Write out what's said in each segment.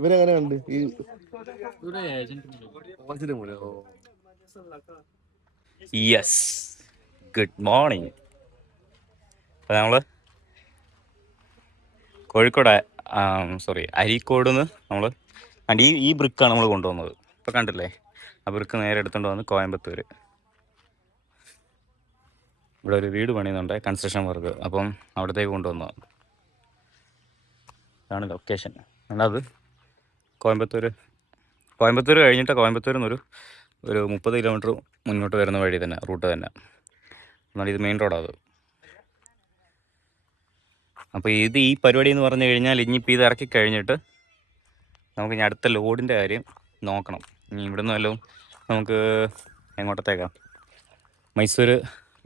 ഇവരെങ്ങനെ കണ്ട് ഈ yes good morning. അപ്പോൾ നമ്മൾ കോഴിക്കോട് സോറി അരീക്കോട് നിന്ന് നമ്മൾ ഈ ബ്രിക്കാണ് നമ്മൾ കൊണ്ടുവന്നത്. ഇപ്പോൾ കണ്ടില്ലേ, ആ ബ്രിക്ക് നേരെ എടുത്തുകൊണ്ട് വന്ന് കോയമ്പത്തൂർ. ഇവിടെ ഒരു വീട് പണിയുന്നുണ്ട്, കൺസ്ട്രക്ഷൻ വർക്ക്. അപ്പം അവിടത്തേക്ക് കൊണ്ടുവന്നതാണ്. ഇതാണ് ലൊക്കേഷൻ. അത് കോയമ്പത്തൂർ കഴിഞ്ഞിട്ട് കോയമ്പത്തൂരിൽ നിന്നൊരു 30 കിലോമീറ്റർ മുന്നോട്ട് വരുന്ന വഴി തന്നെ, റൂട്ട് തന്നെ. എന്നാൽ ഇത് മെയിൻ റോഡാണ്. അപ്പോൾ ഈ പരിപാടി എന്ന് പറഞ്ഞു കഴിഞ്ഞാൽ ഇനിയിപ്പോൾ ഇത് ഇറക്കി കഴിഞ്ഞിട്ട് നമുക്ക് ഇനി അടുത്ത ലോഡിൻ്റെ കാര്യം നോക്കണം. ഇനി ഇവിടുന്ന് വല്ലതും നമുക്ക് എങ്ങോട്ടത്തേക്കാം, മൈസൂർ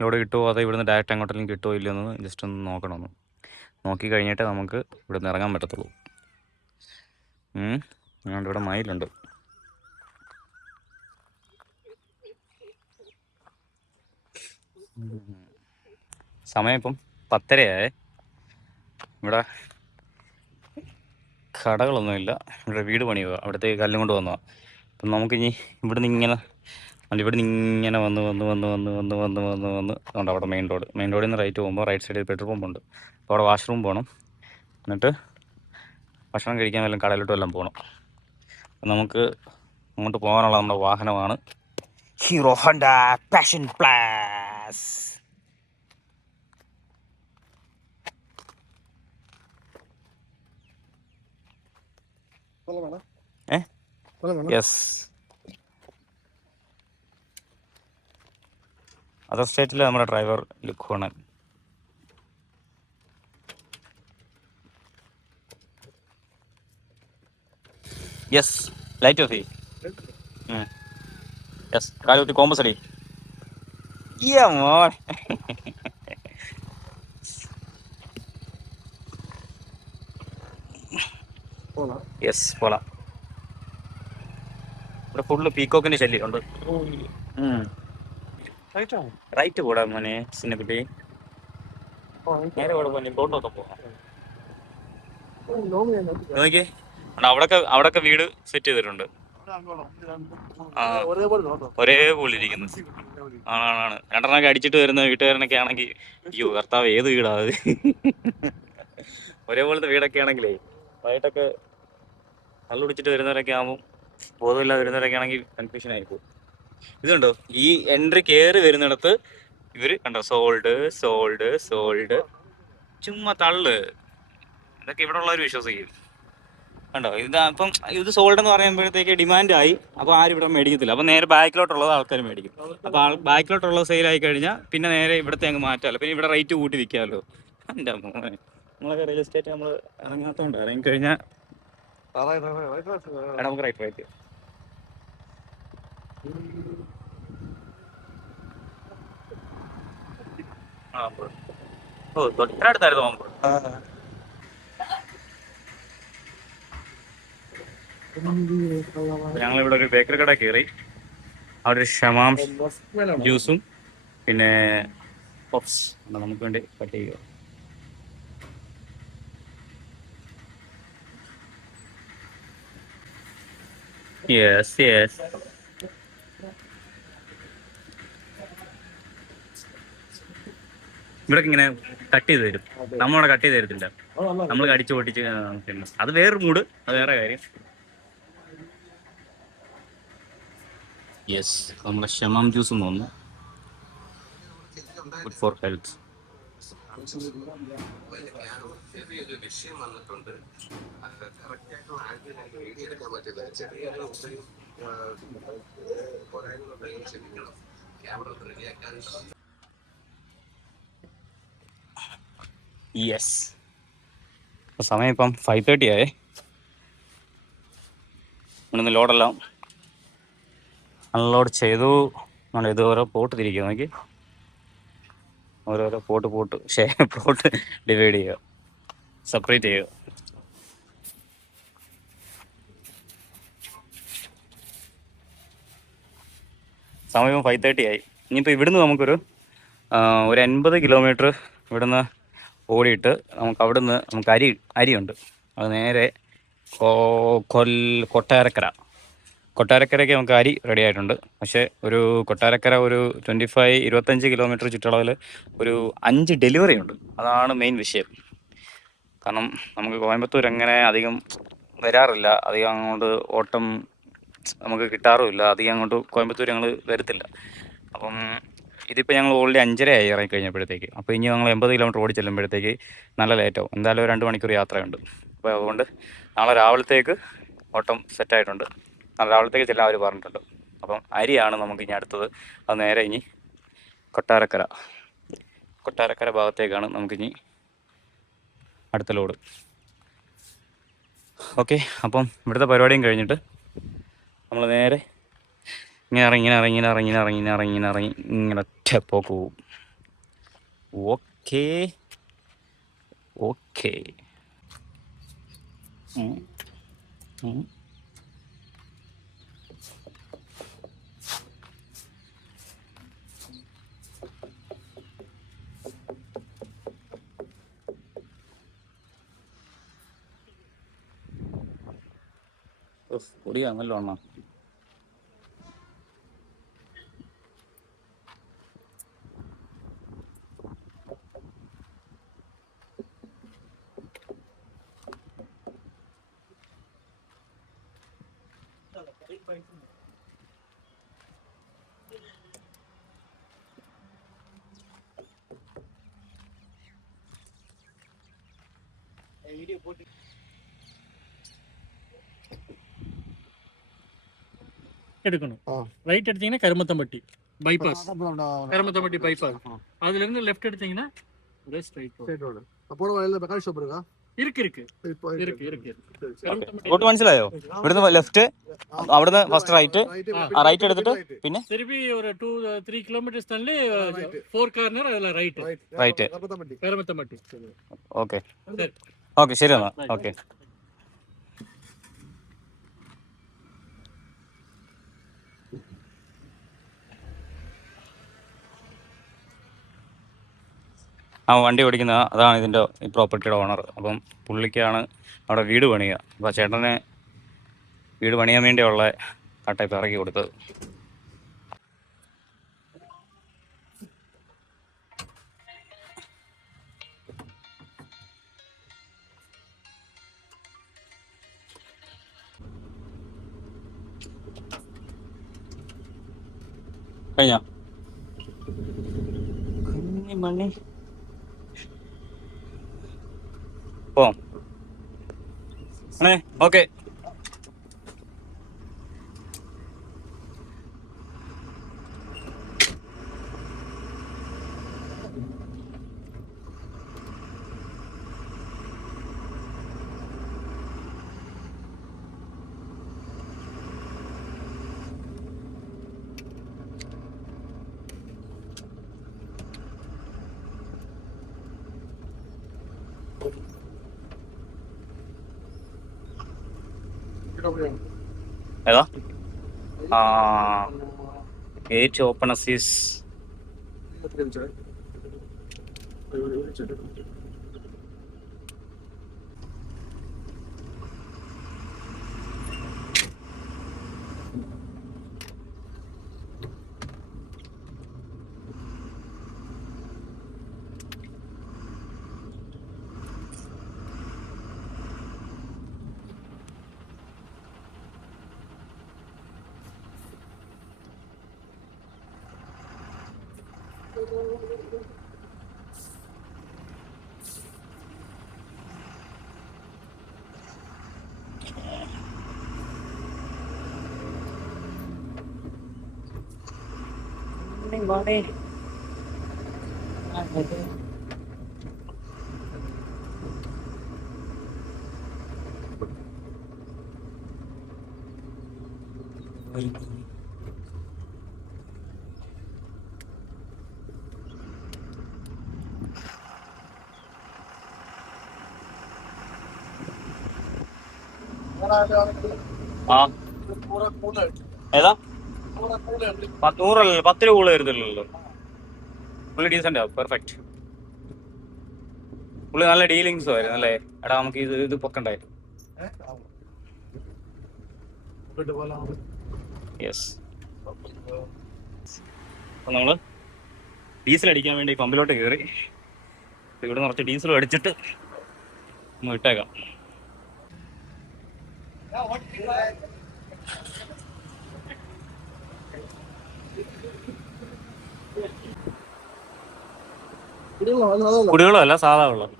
ലോഡ് കിട്ടുമോ അതോ ഇവിടുന്ന് ഡയറക്റ്റ് എങ്ങോട്ടെങ്കിലും കിട്ടുമോ ഇല്ലയെന്ന് ജസ്റ്റ് ഒന്ന് നോക്കണമെന്ന്. നോക്കി കഴിഞ്ഞിട്ട് നമുക്ക് ഇവിടുന്ന് ഇറങ്ങാൻ പറ്റത്തുള്ളൂ. അതുകൊണ്ട് ഇവിടെ മയിലുണ്ട്. സമയം ഇപ്പം 10:30. ഇവിടെ കടകളൊന്നുമില്ല, ഇവിടെ വീട് പണിയുക. അവിടത്തേക്ക് കല്ലും കൊണ്ട് വന്നതാണ്. അപ്പം നമുക്കിനി ഇവിടുന്ന് ഇങ്ങനെ വന്ന് അതുകൊണ്ട് അവിടെ മെയിൻ റോഡിൽ നിന്ന് റൈറ്റ് പോകുമ്പോൾ റൈറ്റ് സൈഡിൽ പെട്രോൾ പമ്പുണ്ട്. അപ്പോൾ അവിടെ വാഷ്റൂം പോകണം. എന്നിട്ട് ഭക്ഷണം കഴിക്കാൻ വല്ലതും കടയിലോട്ട് വല്ലതും പോകണം. നമുക്ക് അങ്ങോട്ട് പോകാനുള്ള നമ്മുടെ വാഹനമാണ് Hero Honda Passion Plus. Yes, other സ്റ്റേറ്റിലെ നമ്മുടെ ഡ്രൈവർ ലുഖോണൻ. യെസ്, ലൈറ്റ് ഓഫ് ചെയ്യും. യെസ്, കാലുകുത്തി കോമ്പസ് അടി. മോൻ യെസ്, പോലാം. ഇവിടെ ഫുള്ള് പീക്കോക്കിന്റെ ശല്യമുണ്ട്. റൈറ്റ് പോടാ മോനെ സിന്നക്കുട്ടി, നേരെ കൂടെ പോയി തോട്ടൊക്കെ പോകാം. നോക്കിയേ, അവിടൊക്കെ വീട് സെറ്റ് ചെയ്തിട്ടുണ്ട്. ഒരേപോലെ ഇരിക്കുന്നു. ആണ്. രണ്ടെണ്ണൊക്കെ അടിച്ചിട്ട് വരുന്ന വീട്ടുകാരനൊക്കെ ആണെങ്കിൽ അയ്യോ കർത്താവ് ഏത് വീടാ അത്. ഒരേപോലത്തെ വീടൊക്കെ ആണെങ്കിലേ വൈകിട്ടൊക്കെ കള്ളുടിച്ചിട്ട് വരുന്നവരൊക്കെ ആകുമ്പോൾ, ബോധമില്ലാതെ വരുന്നവരൊക്കെ ആണെങ്കിൽ കൺഫ്യൂഷൻ ആയിരിക്കും. ഇതുണ്ടോ, ഈ എൻട്രി കയറി വരുന്നിടത്ത് ഇവര് കണ്ടോ സോൾഡ് ചുമ്മാ തള്ളു. ഇതൊക്കെ ഇവിടെ ഉള്ളവർ വിശ്വസിക്കും. കണ്ടോ, അപ്പം ഇത് സോൾഡ് എന്ന് പറയുമ്പോഴത്തേക്ക് ഡിമാൻഡായി. അപ്പോൾ ആരും ഇവിടെ മേടിക്കത്തില്ല. അപ്പോൾ നേരെ ബാക്കിലോട്ടുള്ളത് ആൾക്കാർ മേടിക്കും. അപ്പോൾ ബാക്കിലോട്ടുള്ളത് സെയിലായി കഴിഞ്ഞാൽ പിന്നെ നേരെ ഇവിടുത്തെ അങ്ങ് മാറ്റാമല്ലോ. പിന്നെ ഇവിടെ റേറ്റ് കൂട്ടി വിൽക്കാമല്ലോ. എൻ്റെ മോനെ, നമ്മളൊക്കെ റിയൽ എസ്റ്റേറ്റ് നമ്മൾ ഇറങ്ങാത്തതുകൊണ്ട് ഇറങ്ങിക്കഴിഞ്ഞാൽ നമുക്ക് റൈറ്റ് തൊട്ടടുത്തായിരുന്നു പോകുമ്പോൾ. ഞങ്ങളിവിടെ ഒരു ബേക്കറി കട കയറി. അവിടെ ഒരു ഷമാം ജ്യൂസും പിന്നെ പപ്സ് നമുക്ക് വേണ്ടി കട്ട് ചെയ്യുക. യെസ്, ഇവിടൊക്കെ ഇങ്ങനെ കട്ട് ചെയ്ത് തരും. നമ്മളവിടെ കട്ട് ചെയ്ത് തരത്തില്ല, നമ്മൾ കടിച്ചു പൊട്ടിച്ച്. അത് വേറൊരു മൂഡ്, അത് വേറെ കാര്യം. യെസ്, നമ്മുടെ ഷമാം ജ്യൂസും തോന്നുന്നു ഗുഡ് ഫോർ ഹെൽത്ത്. യെസ്, സമയം ഇപ്പം 5:30 ആയേ. ഇവിടുന്ന് ലോഡെല്ലാം അൺലോഡ് ചെയ്തു. ഇത് ഓരോ പോട്ട് തിരിക്കുക. നോക്കി, ഓരോരോ പോട്ട് ഡിവൈഡ് ചെയ്യുക, സെപ്പറേറ്റ് ചെയ്യുക. സമയം 5:30 ആയി. ഇനിയിപ്പോൾ ഇവിടുന്ന് നമുക്കൊരു 80 കിലോമീറ്റർ ഇവിടുന്ന് ഓടിയിട്ട് നമുക്ക് അവിടുന്ന് നമുക്ക് അരിയുണ്ട്. അത് നേരെ കൊട്ടാരക്കര കൊട്ടാരക്കരയ്ക്ക് നമുക്ക് അരി റെഡി ആയിട്ടുണ്ട്. പക്ഷേ ഒരു കൊട്ടാരക്കര ഒരു 25 കിലോമീറ്റർ ചുറ്റളവിൽ ഒരു 5 ഡെലിവറി ഉണ്ട്. അതാണ് മെയിൻ വിഷയം. കാരണം നമുക്ക് കോയമ്പത്തൂർ അങ്ങനെ അധികം വരാറില്ല, അധികം അങ്ങോട്ട് ഓട്ടം നമുക്ക് കിട്ടാറുമില്ല, അധികം അങ്ങോട്ട് കോയമ്പത്തൂർ ഞങ്ങൾ വരത്തില്ല. അപ്പം ഇതിപ്പോൾ ഞങ്ങൾ ഓൾറെഡി 5:30 ആയി ഇറങ്ങി കഴിഞ്ഞപ്പോഴത്തേക്ക്. അപ്പോൾ ഇനി ഞങ്ങൾ 80 കിലോമീറ്റർ ഓടി ചെല്ലുമ്പോഴത്തേക്ക് നല്ല ലേറ്റാവും. എന്തായാലും 2 മണിക്കൂർ യാത്രയുണ്ട്. അപ്പോൾ അതുകൊണ്ട് നാളെ രാവിലത്തേക്ക് ഓട്ടം സെറ്റായിട്ടുണ്ട്. നാളെ രാവിലത്തേക്ക് ചെല്ലാൻ അവർ പറഞ്ഞിട്ടുണ്ട്. അപ്പം അരിയാണ് നമുക്ക് ഇനി അടുത്തത്. അത് നേരെ ഇനി കൊട്ടാരക്കര ഭാഗത്തേക്കാണ് നമുക്കിനി അടുത്ത ലോഡ്. ഓക്കെ, അപ്പം ഇവിടുത്തെ പരിപാടിയും കഴിഞ്ഞിട്ട് നമ്മൾ നേരെ ഇങ്ങനെ ഒറ്റ പോക്ക് പോവും. Okay okay. പൊടിയാണല്ലോ അണ്ണാ. எடுக்கணும். ரைட் எடுத்தீங்கன்னா கருமத்தம்பட்டி பைபாஸ், கருமத்தம்பட்டி பைபாஸ். அதுல இருந்து லெஃப்ட் எடுத்தீங்கன்னா ஒரே ஸ்ட்ரைட் ரோடு. അപ്പോൾ മെക്കാനിക് ഷോപ്പ് இருக்கா? ഇருக்கு. റൂട്ട് മനസ്സിലായോ? ഇവിടുന്ന് ലെഫ്റ്റ്, അവിടുന്ന് ഫസ്റ്റ് റൈറ്റ് റൈറ്റ് എടുത്തിട്ട് പിന്നെ திருப்பி ஒரு 2-3 கிலோமீட்டர்ஸ் தள்ளி 4 கார்னர் அதுல ரைட் கருமத்தம்பட்டி. ഓക്കെ ഓക്കെ, ശരി എന്നാ. ഓക്കെ. ആ വണ്ടി ഓടിക്കുന്ന അതാണ് ഇതിൻ്റെ ഈ പ്രോപ്പർട്ടിയുടെ ഓണർ. അപ്പം പുള്ളിക്കാണ് അവിടെ വീട് പണിയുക. അപ്പോൾ ചേട്ടനെ വീട് പണിയാൻ വേണ്ടിയുള്ള കട്ട ഇപ്പം ഇറക്കി കൊടുത്തത്. കഴിഞ്ഞോ മണി? പോവാം. ഓക്കെ. ഏതാ? ഗേറ്റ് ഓപ്പണസ് ഈസ് ഏതാ? 100 10 രൂപ വരുന്നില്ലല്ലോ. ഫുള്ളി ഡീസൻ്റ് ആവും. പെർഫെക്റ്റ്. പുള്ളി നല്ല ഡീലിങ്സും ആയിരുന്നു അല്ലേ? എടാ നമുക്ക് ഇത് പൊക്കണ്ടേ? യെസ്. അപ്പം നമ്മൾ ഡീസൽ അടിക്കാൻ വേണ്ടി പമ്പിലോട്ട് കയറി. ഇവിടെ കുറച്ച് ഡീസൽ അടിച്ചിട്ട് ഒന്ന് ഇട്ടേക്കാം. കുടിവെള്ളം അല്ല, സാധാ വെള്ളം.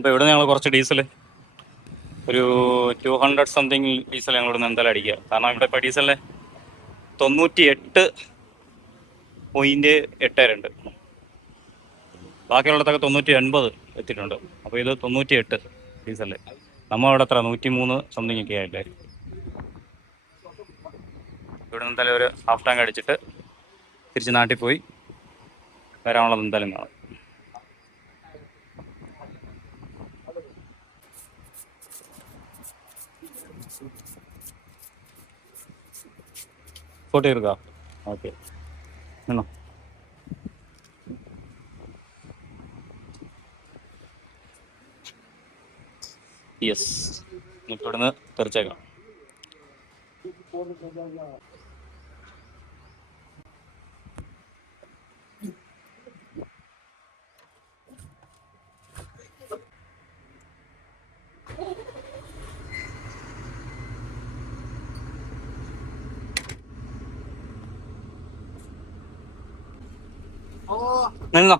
അപ്പോൾ ഇവിടെ ഞങ്ങൾ കുറച്ച് ഡീസൽ, ഒരു 200 സംതിങ് ഡീസൽ ഞങ്ങൾ ഇവിടെ നിന്ന് എന്തായാലും അടിക്കുക. കാരണം ഇവിടെ ഇപ്പോൾ ഡീസലിന് 98.82 ബാക്കിയുള്ളിടത്തൊക്കെ 90-80 എത്തിയിട്ടുണ്ട്. അപ്പോൾ ഇത് 98 ഡീസല്. നമ്മൾ അവിടെ എത്ര 103 സംതിങ് ഒക്കെ ആയില്ലേ. ഇവിടെ നിന്ന് എന്തായാലും ഒരു ഹാഫ് ടാങ്ക് അടിച്ചിട്ട് തിരിച്ച് നാട്ടിൽ പോയി വരാനുള്ളത് എന്തായാലും കാണും. ഫോട്ടോ എടുക്കാം. ഓക്കെ, നിന്നോ. യെസ്, നമുക്ക് ഇവിടുന്ന് തെറിച്ചേക്കാം. നിന്നോ.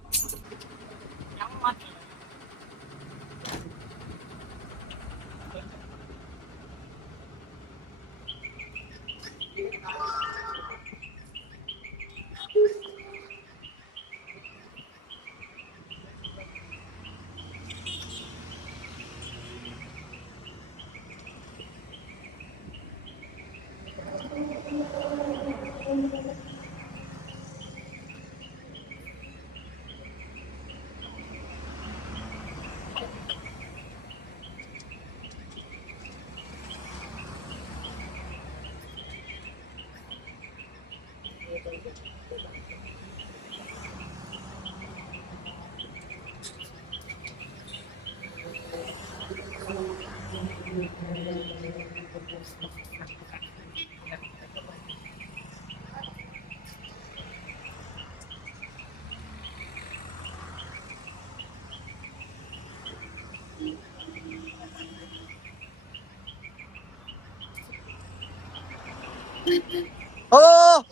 Oh!